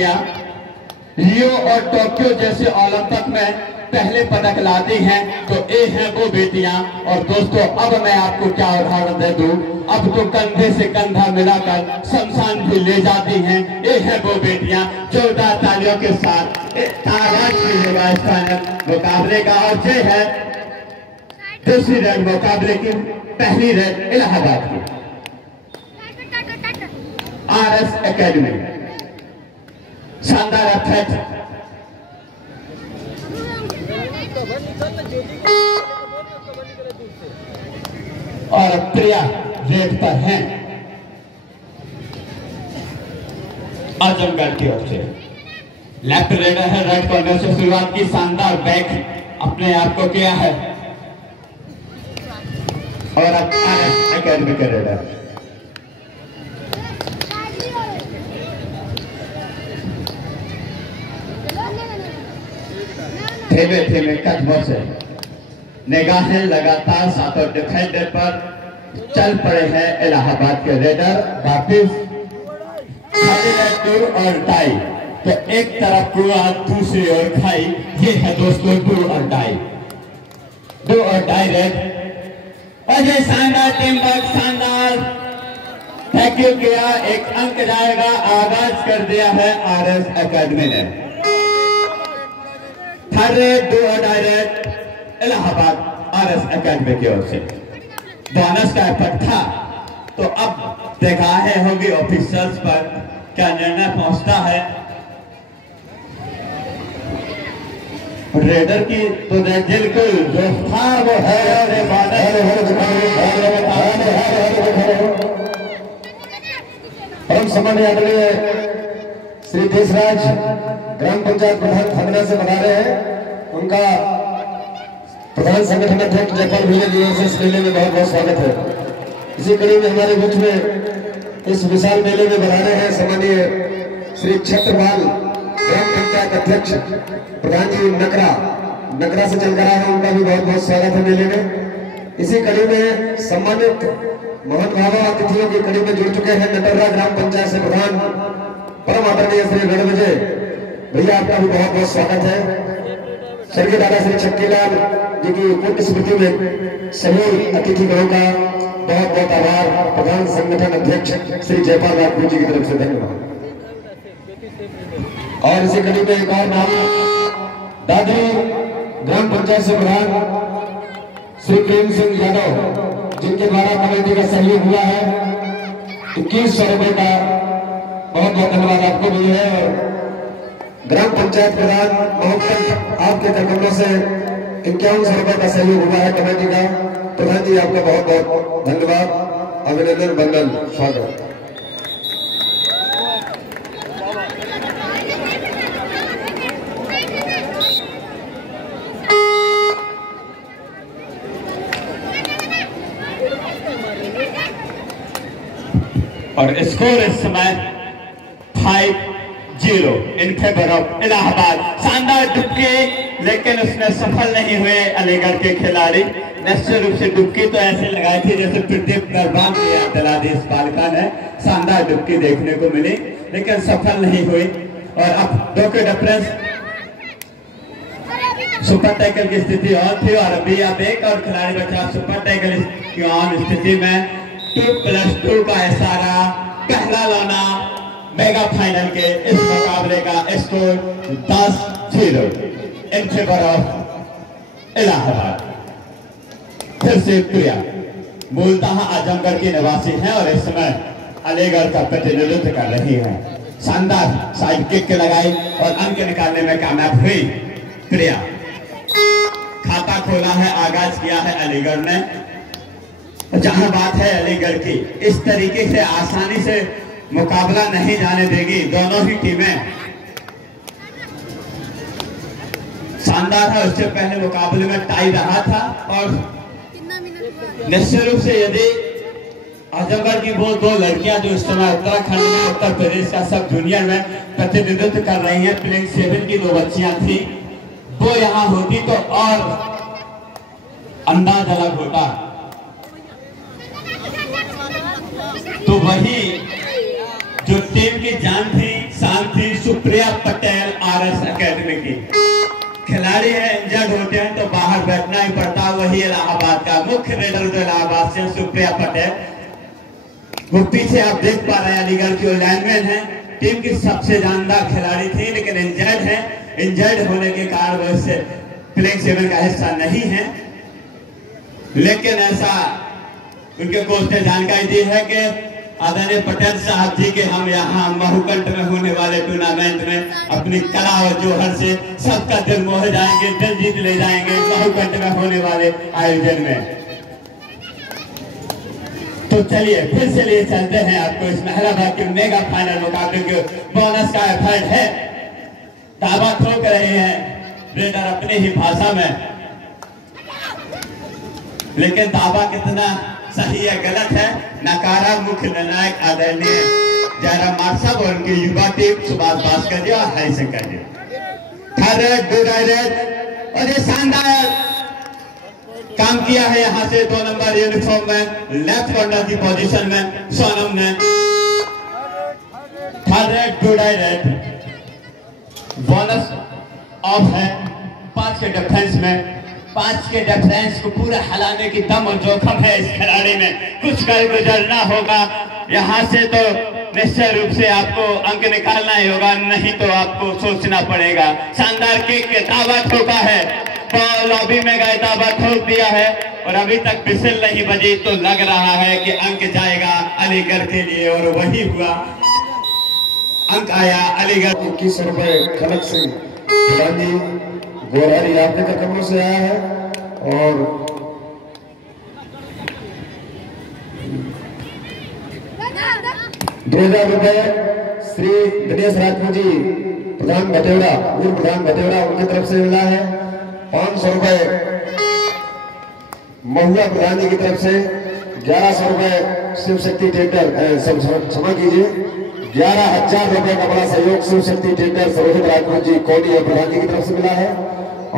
रियो और टोक्यो जैसे ओलंपिक में पहले पदक लाती हैं, तो ये हैं वो बेटियां। और दोस्तों, अब मैं आपको क्या उदाहरण दे दूं, अब तो कंधे से कंधा मिलाकर शमशान भी ले जाती हैं। ये हैं वो बेटियां। जोरदार तालियों के साथ आगाज कीजिएगा इस फाइनल मुकाबले का। और ये है दूसरी रेड मुकाबले की, पहली रेड इलाहाबाद की RS एकेडमी। शानदार एथलीट और प्रिया रेड पर हैं आजमगढ़ की ओर से। लेफ्ट रेडर है, राइट कॉर्नर से शुरुआत की, शानदार बैक अपने आप को किया है। और अब RS एकेडमी के रेडर धीमे धीमे कदमों से निगाहें लगातार सातों डिफेंडर पर चल पड़े हैं इलाहाबाद के रेडर। वापिस दूर और डाई, तो एक तरफ कुआं दूसरी ओर खाई। ये है दोस्तों do or die, do or die red. और ये शानदार टीम वर्क, शानदार टैकल किया, एक अंक जाएगा। आगाज कर दिया है RS एकेडमी ने। Do or die raid Allahabad RS academy की ओर से। बोनस का एफर्ट था, तो अब देखा है होगी ऑफिसर्स पर क्या निर्णय पहुंचता है। रेडर की तो बिल्कुल जो था वो है। परम सम्मानीय आदरणीय श्री देशराज ग्राम पंचायत प्रधान खगना से बता रहे हैं। उनका प्रधान संगठन अध्यक्ष जयपाल भैया जी से इस मेले में बहुत बहुत स्वागत है। इसी कड़ी में हमारे बीच में इस विशाल मेले में बना रहे हैं सम्मानीय श्री छत्रपाल ग्राम पंचायत अध्यक्ष प्रधान जी नकरा से चल कर आए हैं। उनका भी बहुत बहुत स्वागत है मेले में। इसी कड़ी में सम्मानित महानुभाव अतिथियों की कड़ी में जुड़ चुके हैं नटर्रा ग्राम पंचायत से प्रधान परम आदरणीय श्री रणविजय भैया, आपका भी बहुत बहुत स्वागत है। स्वर्गीय दादा श्री छक्कीलाल जी की पुण्य स्मृति में सभी अतिथिगणों का बहुत बहुत आभार। प्रधान संगठन अध्यक्ष श्री जयपाल राजपूत जी की तरफ से धन्यवाद। और इसी कड़ी में एक और नाम दादरी ग्राम पंचायत से प्रधान श्री प्रेम सिंह यादव, जिनके द्वारा कमेटी का सहयोग हुआ है 2100 रुपए का बहुत बहुत धन्यवाद आपको भी है। और ग्राम पंचायत प्रधान महोदय, आपके कदमों से 5100 रुपए का सहयोग हुआ है कमेटी का। प्रधान जी आपका बहुत बहुत धन्यवाद, अभिनंदन, वंदन, स्वागत। और स्कोर इस समय 5-0 इन फेवर ऑफ इलाहाबाद। शानदार डुबकी, लेकिन उसमें सफल नहीं हुए अलीगढ़ के खिलाड़ी। निश्चित रूप से डुबकी तो ऐसे लगाई थी जैसे प्रदीप नरवान की याद दिला दी इस बालिका ने। शानदार डुबकी देखने को मिली, लेकिन सफल नहीं हुई। और अब 2 के डिफरेंस, सुपर टैकल की स्थिति और थी और अभी अब एक और खिलाड़ी बचा सुपर टैकल की ऑन स्थिति में। 2+2 का इशारा, पहला लाना मेगा फाइनल के इस मुकाबले का score 10-0 in favour of Allahabad. फिर से प्रिया मूलतः आजमगढ़ की निवासी हैं और इस समय अलीगढ़ का प्रतिनिधित्व कर रही है। शानदार साइड किक लगाई और अंक निकालने में कामयाब हुई प्रिया। खाता खोला है, आगाज किया है अलीगढ़ ने। जहां बात है अलीगढ़ की, इस तरीके से आसानी से मुकाबला नहीं जाने देगी दोनों ही टीमें। शानदार है, उससे पहले मुकाबले में टाई रहा था। और निश्चित रूप से यदि आजमगढ़ की वो 2 लड़कियां जो इस समय उत्तराखंड में, उत्तर प्रदेश का सब जूनियर में प्रतिनिधित्व कर रही हैं, प्लेइंग 7 की 2 बच्चियां थी, वो यहाँ होती तो और अंदाज अलग होता। तो वही जो टीम की जान थी साथी सुप्रिया पटेल RS एकेडमी की। खिलाड़ी है इंजर्ड होते हैं तो बाहर बैठना ही पड़ता है। वही इलाहाबाद का मुख्य रेडर जो इलाहाबाद से सुप्रिया पटेल, वो पीछे आप देख पा रहे हैं अलीगढ़ की लाइनमैन है, टीम की सबसे जानदार खिलाड़ी थी लेकिन इंजर्ड है। इंजर्ड होने के कारण वो इससे प्लेइंग 7 का हिस्सा नहीं है। लेकिन ऐसा उनके कोच ने जानकारी दी है कि आदरणीय पटेल साहब जी के हम यहाँ महूकंठ में होने वाले टूर्नामेंट में अपनी कला और जोहर से सबका दिल मोह जाएंगे, दिल जीत ले जाएंगे महूकंठ में होने वाले आयोजन में। तो चलिए फिर से लिए चलते हैं आपको इस महिलाबाद के मेगा फाइनल मुकाबले के बोनस का एफर्ट है। दावा ठोक रहे हैं रेडर अपनी ही भाषा में, लेकिन दावा कितना सही है गलत है नकारा मुख्य निर्णायक आदरणीय जयराम मार साहब और उनकी युवा टीम सुभाष भास्कर जी और हरिशंकर जी। और ये शानदार काम किया है यहाँ से 2 नंबर यूनिफॉर्म में लेफ्ट कॉर्नर की पोजीशन में सोनम ने। बोनस ऑफ है 5 के डिफेंस में। 5 के डिफेंस को पूरा हलाने की दम और जोखम है इस खिलाड़ी में, कुछ कर गुजरना होगा यहाँ से तो निश्चय रूप से आपको अंक निकालना ही होगा, नहीं तो आपको सोचना पड़ेगा। शानदार किक के दावा ठोका है, लॉबी में गए दावा ठोक दिया है और अभी तक विसिल नहीं बजी तो लग रहा है कि अंक जाएगा अलीगढ़ के लिए और वही हुआ, अंक आया अलीगढ़। 21 रुपए खलक सिंह गांधी गोरहरी आपके कदमों से आया है और 2000 रुपए श्री दिनेश राजपूत जी प्रधान भटेवड़ा, पूर्व प्रधान भटेवड़ा, उनकी तरफ से मिला है। 500 रुपए महुआ प्रधान जी की तरफ से। 1100 रुपए शिव शक्ति टेंडर, क्षमा कीजिए, 11,000 रुपए का बड़ा सहयोग शिव शक्ति टेंडर सरोहित राजपूत जी कोडी प्रधान जी की तरफ से मिला है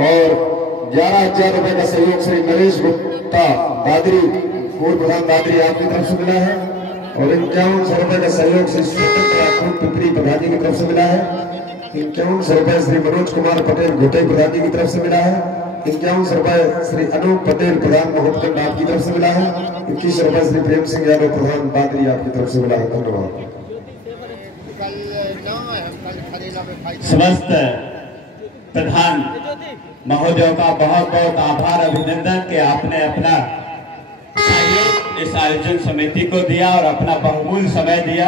और 11,000 रुपए का सहयोग श्री नरेश गुप्ता दादरी, पूर्व प्रधान दादरी आपकी तरफ से मिला है और 5100 रुपए का सहयोग श्री स्वतंत्र राजपूत पिपरी प्रधान जी की तरफ से मिला है। 5100 रुपए श्री मनोज कुमार पटेल घोटे प्रधान जी की तरफ से मिला है। 5100 रुपए श्री अनूप पटेल प्रधान मोहब्बत आपकी तरफ से मिला है। 21 रुपए श्री प्रेम सिंह यादव प्रधान दादरी आपकी तरफ से मिला है। धन्यवाद। समस्त प्रधान महोदयों का बहुत बहुत आभार अभिनंदन कि आपने अपना इस आयोजन समिति को दिया और अपना बहुमूल्य समय दिया।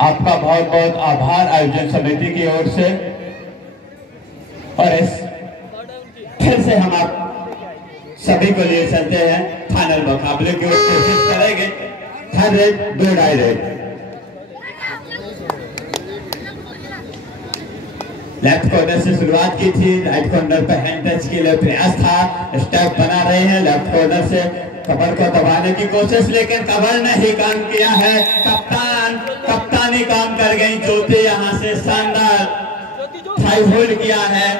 आपका बहुत बहुत आभार आयोजन समिति की ओर से। और इस फिर से हम आप सभी को लिए चलते हैं फाइनल मुकाबले की ओर कोशिश करेंगे। 100 डायरेक्ट लेफ्ट कॉर्नर से शुरुआत की थी, राइट कॉर्नर पर हैंड टच के लिए प्रयास था, स्टेप बना रहे हैं लेफ्ट कॉर्नर से कवर को दबाने की कोशिश, लेकिन कवर ने ही काम किया है। कप्तानी काम कर गई ज्योति, यहाँ से शानदार हाई होल्ड किया है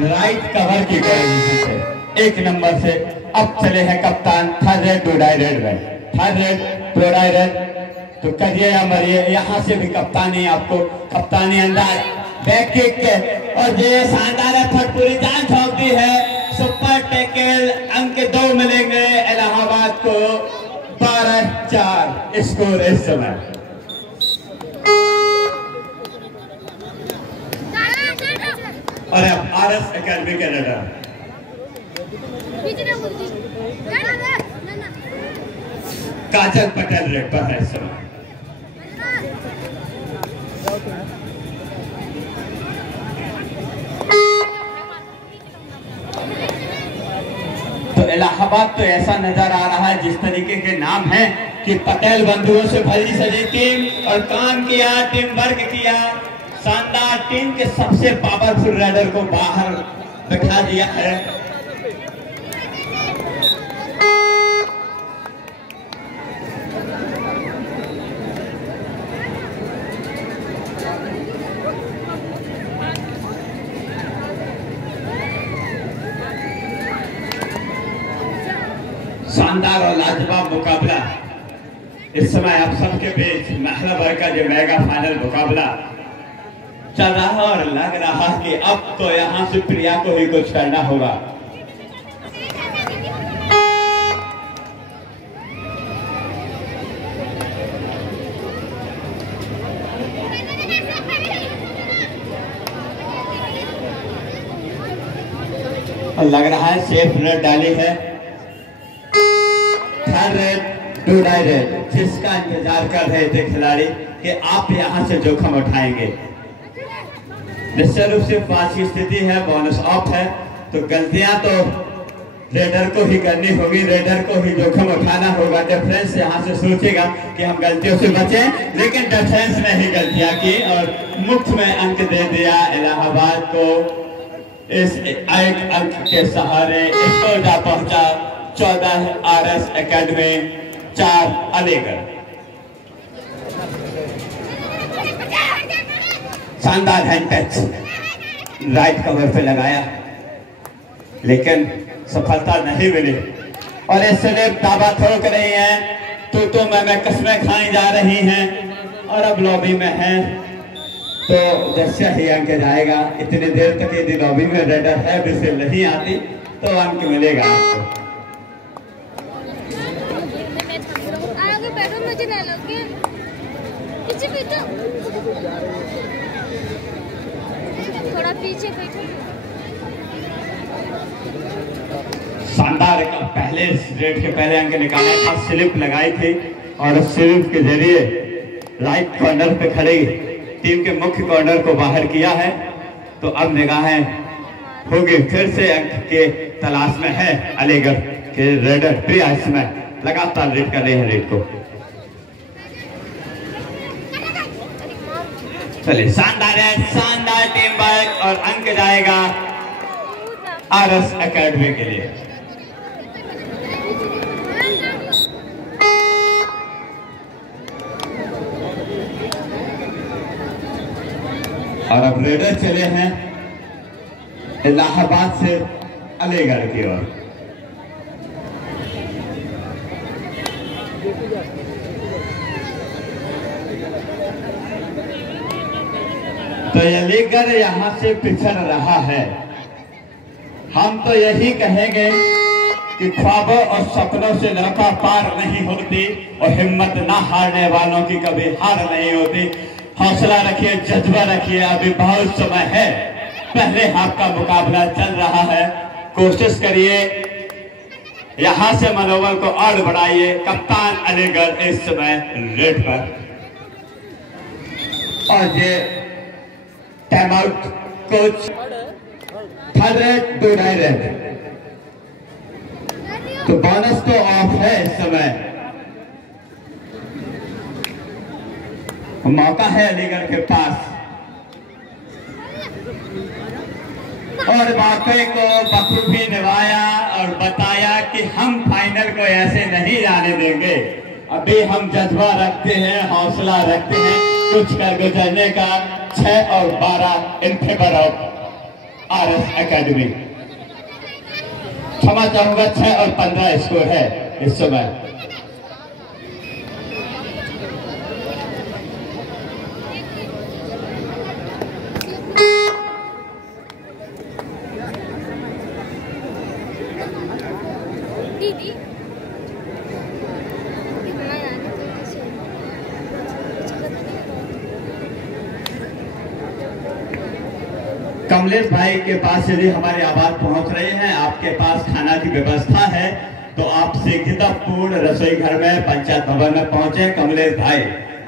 राइट कवर की कोशिश से 1 नंबर से। अब चले हैं कप्तान 3rd डायरेक्ट में 3rd डायरेक्ट तो करिए या मरिए, यहाँ से भी कप्तानी आपको कप्तानी अंदाज बैक किक के और ये शानदार एफर्ट पूरी जान झोंक दी है। सुपर टैकल अंक 2 मिलेंगे इलाहाबाद को 12-4 स्कोर इस समय। और अब RS एकेडमी के रेडर काजल पटेल रेड पर है इस समय। तो इलाहाबाद तो ऐसा नजर आ रहा है जिस तरीके के नाम है कि पटेल बंधुओं से भरी सजी टीम और काम किया, टीम वर्क किया, शानदार टीम के सबसे पावरफुल रेडर को बाहर बिठा दिया है। शानदार और लाजवाब मुकाबला इस समय आप सबके बीच महिला वर्ग का जो मेगा फाइनल मुकाबला चल रहा है और लग रहा है कि अब तो यहाँ से प्रिया को ही कुछ करना होगा। और लग रहा है सेफ रेड डाली है, third raid, do die raid, जिसका इंतजार कर रहे थे खिलाड़ी कि आप यहां से जोखिम उठाएंगे। निश्चित रूप से 5 की स्थिति है, बोनस ऑफ है, तो गलतियां तो रेडर को ही करनी होगी, रेडर को ही जोखिम उठाना होगा। डिफेंस यहां से सोचेगा कि हम गलतियों से बचें, लेकिन डिफेंस ने ही गलतियां की और मुफ्त में अंक दे दिया इलाहाबाद को। इस एक अंक के सहारे इसको जा पहुंचा 14 RS एकेडमी, 4 अलीगढ़। शानदार हैंड टच राइट कवर पे लगाया, लेकिन सफलता नहीं मिली और इसलिए दावा ठोक रही हैं, तो मैं कस्में खाई जा रही हैं और अब लॉबी में हैं, तो जैसे ही अंक जाएगा। इतनी देर तक यदि लॉबी में रेडर है बिल्कुल नहीं आती तो अंक मिलेगा आपको। थोड़ा पीछे बैठो। शानदार पहले रेड के पहले अंक निकाला था, स्लिप लगाई थी और उस स्लिप के जरिए राइट कॉर्नर पे खड़ी टीम के मुख्य कॉर्नर को बाहर किया है। तो अब निगाहें होगी फिर से अंक के तलाश में है अलीगढ़ के रेडर प्रिया, इसमें लगातार रेड कर रहे हैं रेड को। चलिए शानदार है, शानदार टीम वर्क और अंक जाएगा RS एकेडमी के लिए। और अब रेडर चले हैं इलाहाबाद से अलीगढ़ की ओर। तो अलीगढ़ यहां से पिछड़ रहा है। हम तो यही कहेंगे कि ख्वाबों और सपनों से लड़का पार नहीं होती और हिम्मत ना हारने वालों की कभी हार नहीं होती। हौसला रखिए, जज्बा रखिए, अभी बहुत समय है, पहले हाफ का मुकाबला चल रहा है। कोशिश करिए, यहां से मनोबल को और बढ़ाइए। कप्तान अलीगढ़ इस समय रेड पर और ये time out coach, third raid, 2 die raid, तो बोनस तो ऑफ है इस समय। मौका है अलीगढ़ के पास और वाकई को बखूबी निभाया और बताया कि हम फाइनल को ऐसे नहीं जाने देंगे। अभी हम जज्बा रखते हैं, हौसला रखते हैं कुछ कर गुजरने का। 6 और 12 in favour of RS academy. क्षमा चाहूंगा, 6 और 15 स्कोर है इस समय। कमलेश भाई के पास यदि हमारी आवाज पहुंच रही है, आपके पास खाना की व्यवस्था है तो आप शीघ्रतापूर्ण रसोई घर में पंचायत भवन में पहुंचे। कमलेश भाई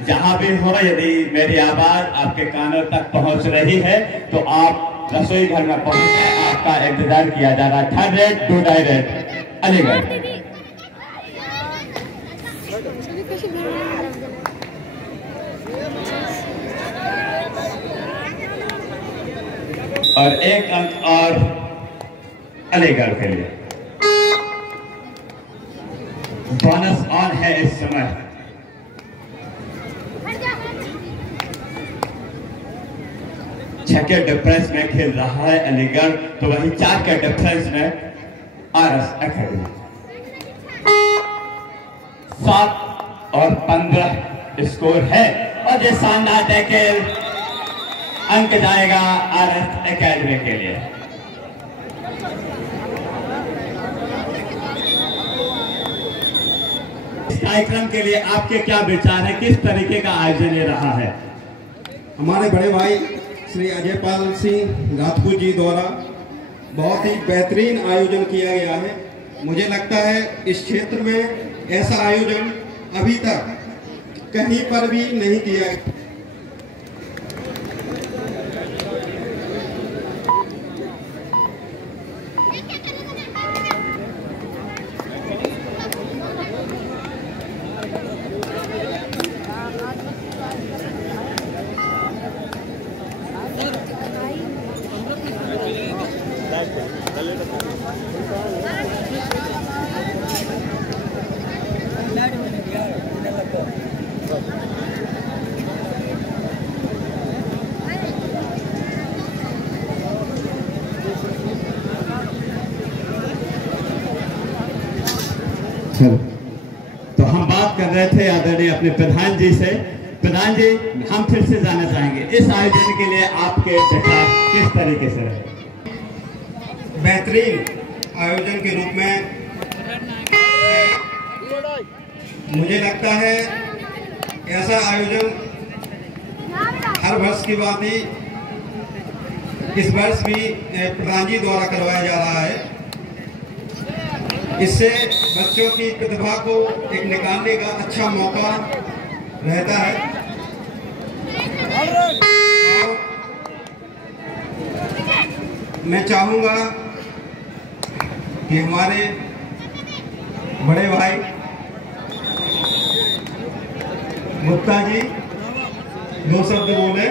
जहां भी हो, यदि मेरी आवाज आपके कानों तक पहुंच रही है तो आप रसोई घर में पहुंचे, आपका इंतजार किया जा रहा है। Third raid, 2 die raid, Aligarh. और 1 अंक और अलीगढ़ के लिए। बोनस ऑन है इस समय। छह के डिफरेंस में खेल रहा है अलीगढ़, तो वही 4 के डिफरेंस में RS एकेडमी। 7 और 15 स्कोर है और ये शानदार टैकल अंक जाएगा RS एकेडमी के लिए। इस कार्यक्रम के लिए आपके क्या विचार है, किस तरीके का आयोजन ये रहा है? हमारे बड़े भाई श्री अजय पाल सिंह राजपूत जी द्वारा बहुत ही बेहतरीन आयोजन किया गया है। मुझे लगता है इस क्षेत्र में ऐसा आयोजन अभी तक कहीं पर भी नहीं किया गया। तो हम बात कर रहे थे आदरणीय अपने प्रधान जी से। प्रधान जी, हम फिर से जानना चाहेंगे इस आयोजन के लिए आपके विचार किस तरीके से रहे? बेहतरीन आयोजन के रूप में मुझे लगता है ऐसा आयोजन हर वर्ष की बात ही इस वर्ष भी प्रधान जी द्वारा करवाया जा रहा है। इससे बच्चों की प्रतिभा को एक निकालने का अच्छा मौका रहता है। मैं चाहूंगा कि हमारे बड़े भाई गुप्ता जी दो शब्द बोले।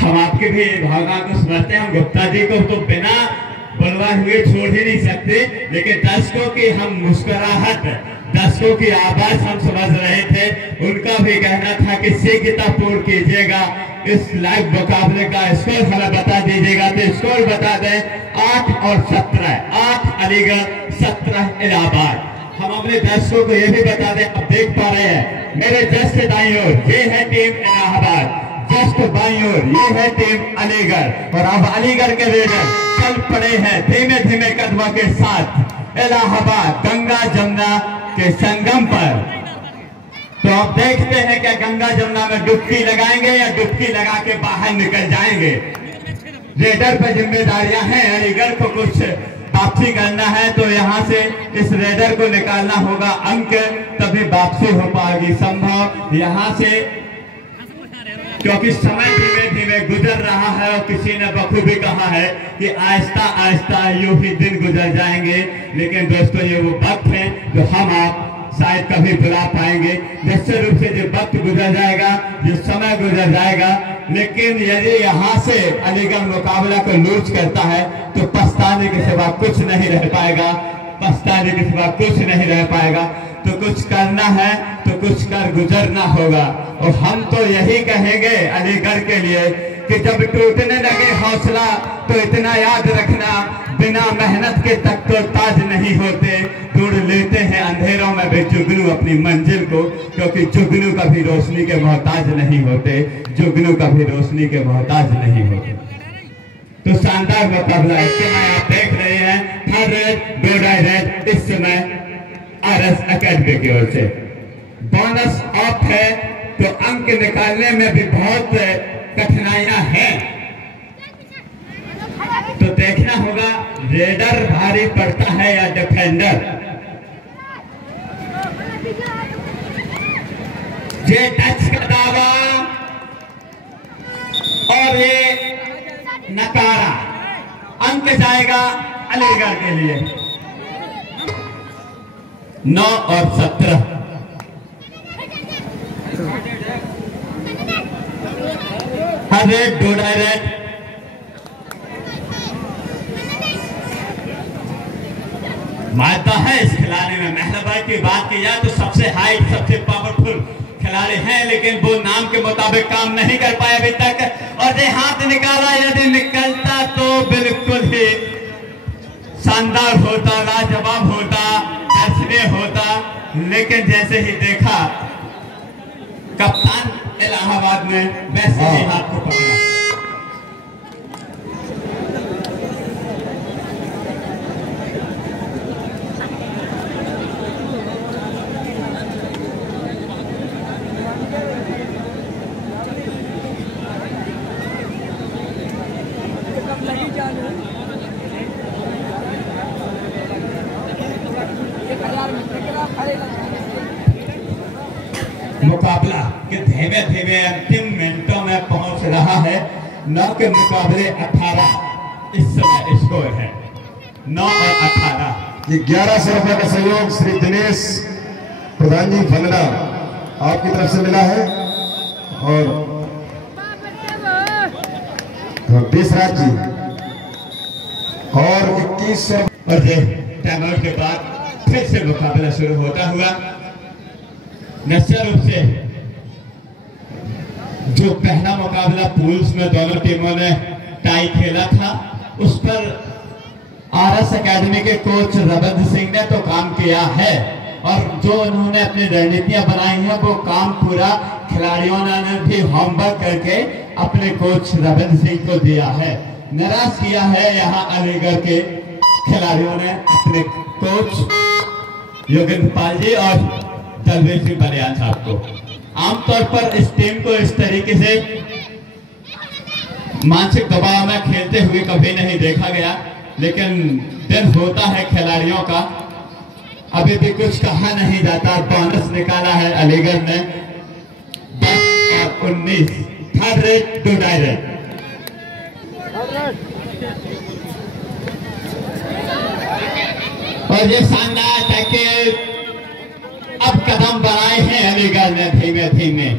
हम आपके भी भावना को समझते हैं। हम गुप्ता जी को तो बिना बुलवाए हुए छोड़ ही नहीं सकते, लेकिन दर्शकों की हम मुस्कुराहट, दर्शकों की आवाज हम समझ रहे थे। उनका भी कहना था कि शीघ्रतापूर्ण कीजिएगा, इस लाइव मुकाबले का स्कोर हमें बता दीजिएगा। तो स्कोर बता दें 8 और 17, 8 अलीगढ़ 17 इलाहाबाद। हम अपने दर्शकों को यह भी बता दें, अब देख पा रहे हैं मेरे जस्ट दाईं ओर ये है टीम इलाहाबाद, जस्ट बाईं ओर ये है टीम अलीगढ़। और अब अलीगढ़ के रेडर चल पड़े हैं धीमे धीमे कदमों के साथ इलाहाबाद गंगा जमुना के संगम पर। तो अब देखते हैं क्या गंगा जमुना में डुबकी लगाएंगे या डुबकी लगा के बाहर निकल जाएंगे। रेडर पर जिम्मेदारियां हैं, अलीगढ़ को कुछ वापसी करना है, तो यहाँ से इस रेडर को निकालना होगा अंक, तभी वापसी हो पाएगी संभव यहाँ से, क्योंकि समय धीमे धीमे गुजर रहा है। और किसी ने बखूबी कहा है कि आहिस्ता आहिस्ता यूं ही दिन गुजर जाएंगे। लेकिन दोस्तों, ये वो वक्त है जो हम आप शायद कभी भुला पाएंगे। निश्चित रूप से जो वक्त गुजर जाएगा, जो समय गुजर जाएगा, लेकिन यदि यहाँ से अलीगढ़ मुकाबला को लूज करता है तो पछताने के सिवा कुछ नहीं रह पाएगा, पछताने के सिवा कुछ नहीं रह पाएगा। तो कुछ करना है तो कुछ कर गुजरना होगा। और हम तो यही कहेंगे अलीगढ़ के लिए कि जब टूटने लगे हौसला तो इतना याद रखना, बिना मेहनत के तक तो ताज नहीं होते। ढूंढ लेते हैं अंधेरों में भी जुगनू अपनी मंजिल को, क्योंकि जुगनू कभी रोशनी के मोहताज नहीं होते, जुगनू कभी रोशनी के मोहताज नहीं होते। तो शानदार मुकाबला इस समय आप देख रहे हैं, थर्ड रेड दो डायरेक्ट इस समय RS एकेडमी की ओर से। बोनस ऑफ है तो अंक निकालने में भी बहुत कठिनाइयां हैं, तो देखना होगा रेडर भारी पड़ता है या डिफेंडर। ये टच का दावा और ये नकारा, अंक जाएगा अलीगढ़ के लिए 9 और 17। हर रेड दो डायरेक्ट। मानता है इस खिलाड़ी में मेहनत की बात की जाए तो सबसे हाइट, सबसे पावरफुल खिलाड़ी हैं, लेकिन वो नाम के मुताबिक काम नहीं कर पाए अभी तक। और ये हाथ निकाला, यदि निकलता तो बिल्कुल ही शानदार होता, लाजवाब होता, दर्शनीय होता। लेकिन जैसे ही देखा कप्तान इलाहाबाद में वैसे ही हाथ को पकड़ा। मुकाबला के धीमे धीमे अंतिम मिनटों में पहुंच रहा है। 9 के मुकाबले 18 इस समय स्कोर है, 9 और 18। ये 1100 रुपए का सहयोग श्री दिनेश प्रधान जी फंगना आपकी तरफ से मिला है और देशराज जी और 2100। और टाइम आउट के बाद फिर से मुकाबला शुरू होता हुआ निश्चित रूप से जो पहला मुकाबला पूल्स में दोनों टीमों ने टाई खेला था उस पर आरएस एकेडमी के कोच रविंद्र सिंह ने तो काम किया है और जो उन्होंने अपनी रणनीतियां बनाई हैं वो काम पूरा खिलाड़ियों ने भी होमवर्क करके अपने कोच रविंद्र सिंह को दिया है। निराश किया है यहाँ अलीगढ़ के खिलाड़ियों ने अपने कोच योगेंद्र पाल जी और दलवीर सिंह बलियान साहब को। आमतौर पर इस टीम को इस तरीके से मानसिक दबाव में खेलते हुए कभी नहीं देखा गया, लेकिन दिन होता है खिलाड़ियों का। अभी भी कुछ कहा नहीं जाता। बोनस निकाला है अलीगढ़ ने 10 और 19, थर्ड रेट 2 डायरेक्ट। और ये शानदार टैकल अब कदम बढ़ाए हैं अलीगढ़ ने धीमे धीमे।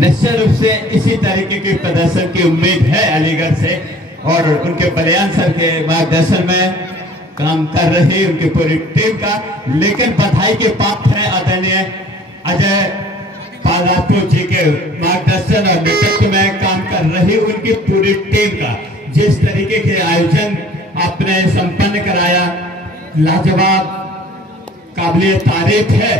निश्चित रूप से इसी तरीके के प्रदर्शन की उम्मीद है अलीगढ़ से और उनके बलियान सर के मार्गदर्शन में काम कर रही उनकी पूरी टीम का। लेकिन बधाई के पात्र है आदरणीय अजय पाल राजपूत जी के मार्गदर्शन और नेतृत्व में काम कर रही उनकी पूरी टीम का। जिस तरीके के आयोजन आपने संपन्न कराया, लाजवाब, काबिले तारीफ है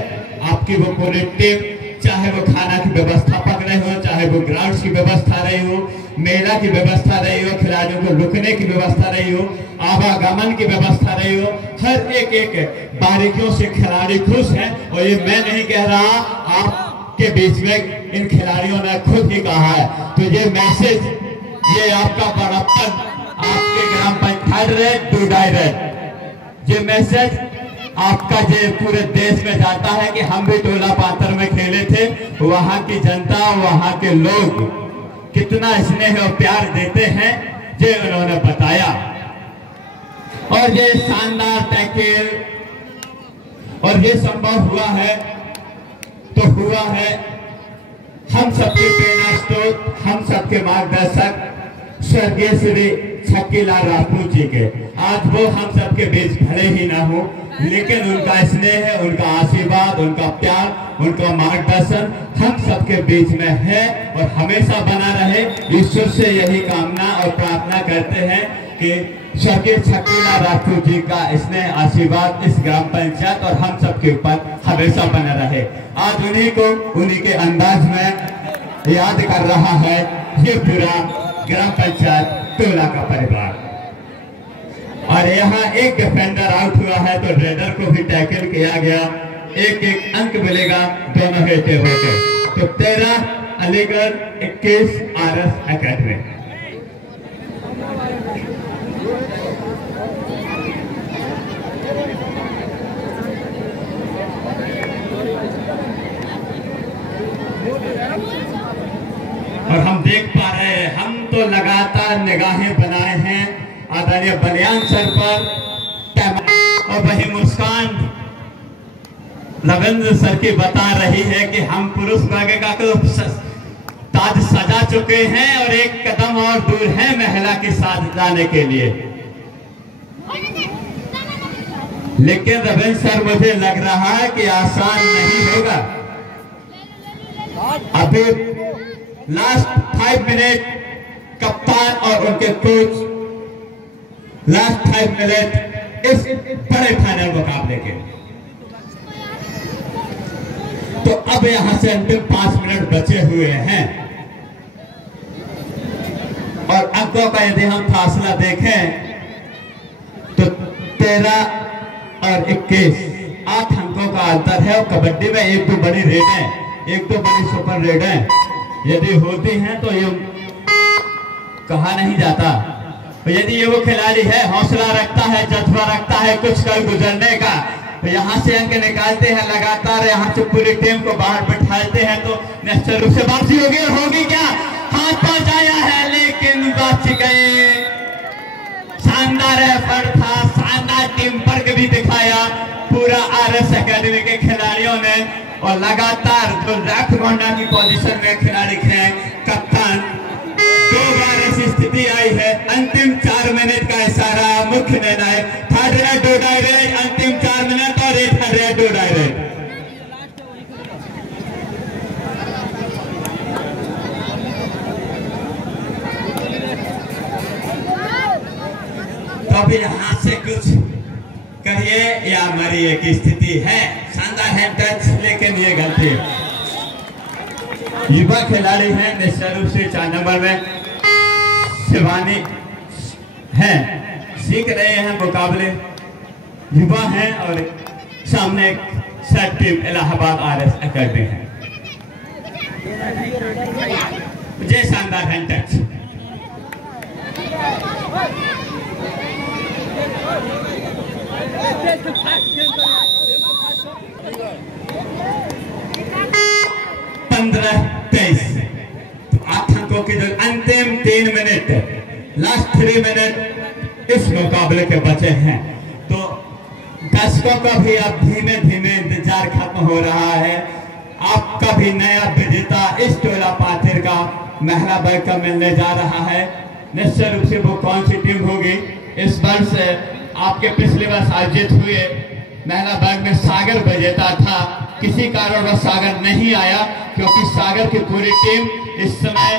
आपकी वो पूरी टीम। चाहे वो खाना की व्यवस्था पक रही हो, चाहे वो ग्राउंड्स की व्यवस्था रही हो, मेला की व्यवस्था रही हो, खिलाड़ियों को रुकने की व्यवस्था रही हो, आवागमन की व्यवस्था रही हो, हर एक बारीकियों से खिलाड़ी खुश हैं। और ये मैं नहीं कह रहा, आपके बीच में इन खिलाड़ियों ने खुद ही कहा है। तो ये मैसेज, ये आपका बड़प्पन आपके ग्राम पंचायत 2 डायरेक्ट, ये मैसेज आपका जो पूरे देश में जाता है कि हम भी टोला पातर में खेले थे। वहां की जनता, वहां के लोग कितना स्नेह और प्यार देते हैं, ये उन्होंने बताया। और ये शानदार टैकल, और ये संभव हुआ है तो हुआ है हम सबके प्रेरणा स्रोत, हम सबके मार्गदर्शक स्वर्गीय श्री छक्कीलाल राजपूत जी के। आज वो हम सबके बीच भले ही ना हो, लेकिन उनका स्नेह है, उनका आशीर्वाद, उनका प्यार, उनका मार्गदर्शन हम सबके बीच में है और हमेशा बना रहे। ईश्वर से यही कामना और प्रार्थना करते हैं कि स्वर्गीय छक्कीलाल राजपूत जी का स्नेह, आशीर्वाद इस ग्राम पंचायत और हम सबके ऊपर हमेशा बना रहे। आज उन्हीं को उन्हीं के अंदाज में याद कर रहा है ये पूरा ग्राम पंचायत टोला का परिवार। और यहाँ एक डिफेंडर आउट हुआ है तो रेडर को भी टैकल किया गया। एक अंक मिलेगा दोनों हेटे होते। तो 13 अलीगढ़, 21 आरएस एकेडमी। और हम देख पा रहे हैं, हम तो लगातार निगाहें बनाए हैं आदरणीय बलियान सर पर, और वही मुस्कान रविंद्र सर की बता रही है कि हम पुरुष वर्ग का तो ताज सजा चुके हैं और एक कदम और दूर है महिला के साथ जाने के लिए। लेकिन रविंद्र सर, मुझे लग रहा है कि आसान नहीं होगा। अभी लास्ट 5 मिनट कप्तान और उनके कोच लास्ट 5 मिनट इस बड़े फाइनल मुकाबले के। तो अब यहां से अंतिम 5 मिनट बचे हुए हैं और अंकों का यदि हम फासला देखें तो 13 और 21 8 अंकों का अंतर है। और कबड्डी में एक तो बड़ी रेडें, एक तो बड़ी सुपर रेडें यदि होती हैं तो ये कहा नहीं जाता। तो यदि ये वो खिलाड़ी है, हौसला रखता है, जज्बा रखता है कुछ कर गुजरने का, तो यहाँ से अंक निकालते हैं लगातार, यहाँ से पूरी टीम को बाहर बैठाते हैं तो निश्चित रूप से वापसी होगी। और होगी क्या, हाथ पहुंचाया है लेकिन बच गए। शानदार एफर्ट था, शानदार टीम वर्क भी दिखाया पूरा आरएस एकेडमी के खिलाड़ियों ने। और लगातार जो लेफ्ट कॉर्नर की पोजीशन में खिलाड़ी हैं, कप्तान 2 बार ऐसी स्थिति आई है। अंतिम 4 मिनट का इशारा मुख्य निर्णायक, 100 डो डायरेक्ट, अंतिम 4 मिनट और 100 डो डायरेक्ट। तो अभी यहां से कुछ करिए या मरिए की स्थिति है। शानदार हैंड टच, लेकिन ये गलती है। युवा खिलाड़ी हैं निश्चित रूप से 4 नंबर में शिवानी हैं, सीख रहे हैं मुकाबले, युवा हैं और सामने एक set team Allahabad RS academy है। जय शानदार हैंड टच। तो 8 अंकों की जो अंतिम 3 मिनट, लास्ट 3 मिनट इस मुकाबले के बचे हैं, तो दर्शकों का भी अब धीमे धीमे इंतजार खत्म हो रहा है। आपका भी नया विजेता इस टोला पाथिर का महिला वर्ग का मिलने जा रहा है। निश्चित रूप से वो कौन सी टीम होगी। इस वर्ष आपके पिछले वर्ष आयोजित हुए महिला वर्ग में सागर विजेता था, किसी कारणवश सागर नहीं आया क्योंकि सागर की पूरी टीम इस समय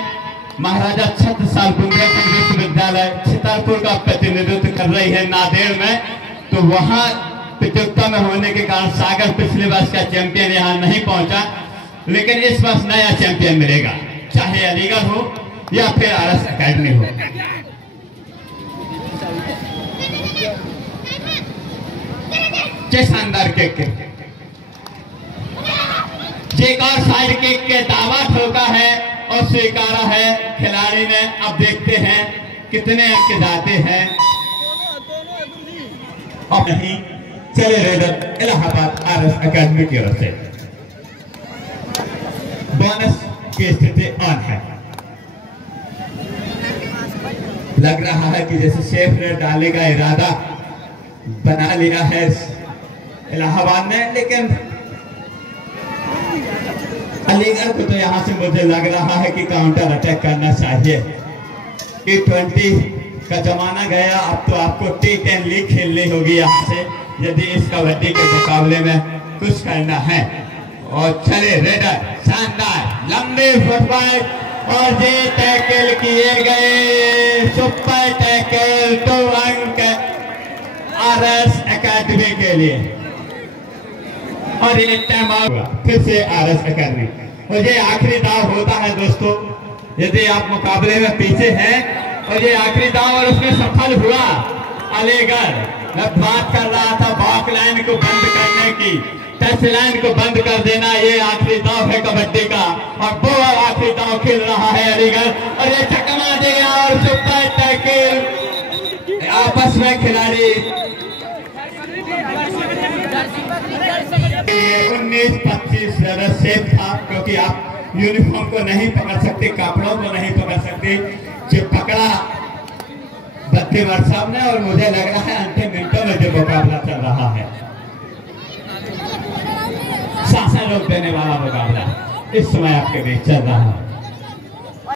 महाराजा छत्रसाल बुंदेलखंड विश्वविद्यालय छतरपुर का प्रतिनिधित्व कर रही है नादेड़ में। तो वहां प्रतियोगिता में होने के कारण सागर पिछले वर्ष का चैंपियन यहां नहीं पहुंचा, लेकिन इस वर्ष नया चैंपियन मिलेगा, चाहे अलीगढ़ हो या फिर आरएस एकेडमी हो। जय शानदार किक, एक और साइड किक के दावा ठोका है और स्वीकारा है खिलाड़ी ने। अब देखते हैं कितने अंक जाते हैं। अब नहीं, चले रेडर इलाहाबाद आरएस एकेडमी की ओर से बोनस की स्थिति ऑन है। लग रहा है कि जैसे शेफ ने डालने का इरादा बना लिया है इलाहाबाद ने, लेकिन अलीगढ़ को तो यहां से मुझे लग रहा है कि काउंटर अटैक करना चाहिए। T20 का जमाना गया, अब तो आपको T10 लीग खेलनी होगी यहां से यदि इस कबड्डी के मुकाबले में कुछ करना है। और चले रेडर, शानदार लंबे फुटबॉल और ये टैकल किए गए, सुपर टैकल, 2 अंक आरएस एकेडमी के लिए। और ये टाइम आउट फिर से आरएस एकेडमी। और ये आखिरी दाव होता है दोस्तों, यदि आप मुकाबले में पीछे हैं और ये आखिरी दाव और उसमें सफल हुआ अलीगढ़। मैं बात कर रहा था बॉक लाइन को बंद करने की, टच लाइन को बंद कर देना, ये आखिरी दाव है कबड्डी का। और वो आखिरी दाव खेल रहा है अलीगढ़ और ये चकमा देगा और सुपर टैकल आपस में खिलाड़ी 19-25 ज्यादा सेफ था, क्योंकि आप यूनिफॉर्म को नहीं पकड़ सकते, कपड़ों को नहीं पकड़ सकते। जो पकड़ा बत्तीवर साहब ने और मुझे लग रहा है अंतिम मिनटों में जो मुकाबला चल रहा है, शासन रोक देने वाला मुकाबला इस समय आपके बीच चल रहा है।